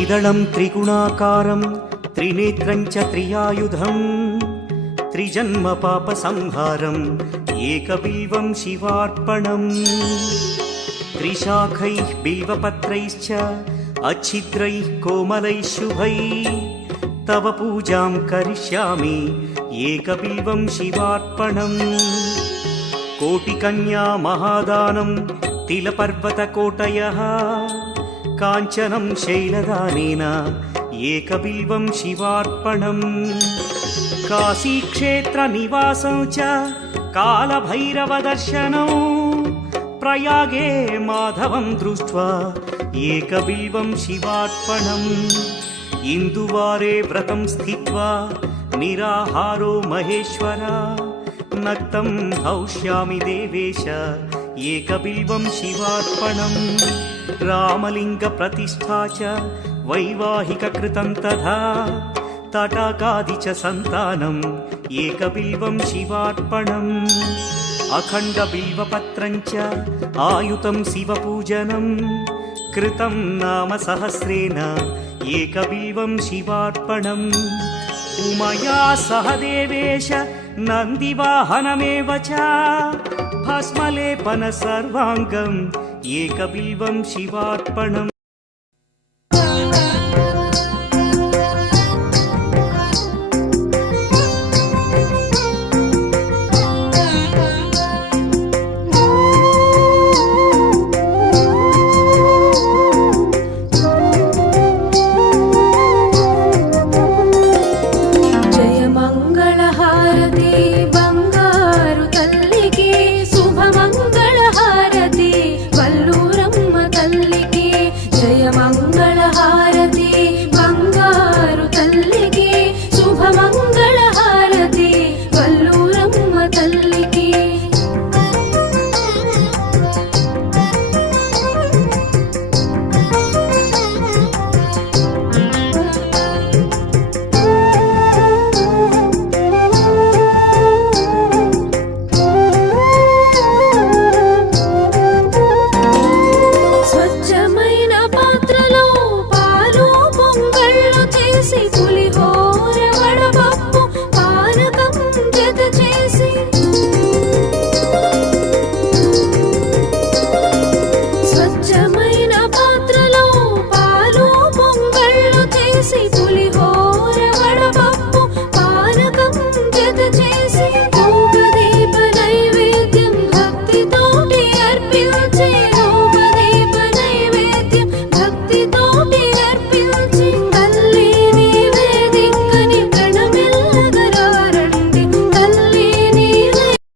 त्रिदलं त्रिगुणाकारं त्रिनेत्रं च त्रियायुधं त्रिजन्म पापसंहारम् एकबिल्वं शिवार्पणम् त्रिशाखैः बिल्वपत्रैश्च अच्छिद्रैः कोमलैः शुभैः तव पूजां करिष्यामि एकबिल्वं शिवार्पणम् कोटिकन्या महादानं तिलपर्वतकोटयः काञ्चनं शैलदानेन एकबिल्वं शिवार्पणम् काशीक्षेत्रनिवासं च कालभैरवदर्शनौ प्रयागे माधवं दृष्ट्वा एकबिल्वं शिवार्पणम् इन्दुवारे व्रतं स्थित्वा निराहारो महेश्वर नक्तं हौष्यामि देवेश एकबिल्वं शिवार्पणम् रामलिङ्गप्रतिष्ठा च वैवाहिककृतं तथा तटाकादि च सन्तानम् एकबिल्वं शिवार्पणम् अखण्डबिल्वपत्रं च आयुतं शिवपूजनं कृतं नाम सहस्रेण एकबिल्वं शिवार्पणम् उमया सह देवेश नन्दिवाहनमेव च भस्मलेपन सर्वाङ्गम् एकबिल्वं शिवार्पणम्।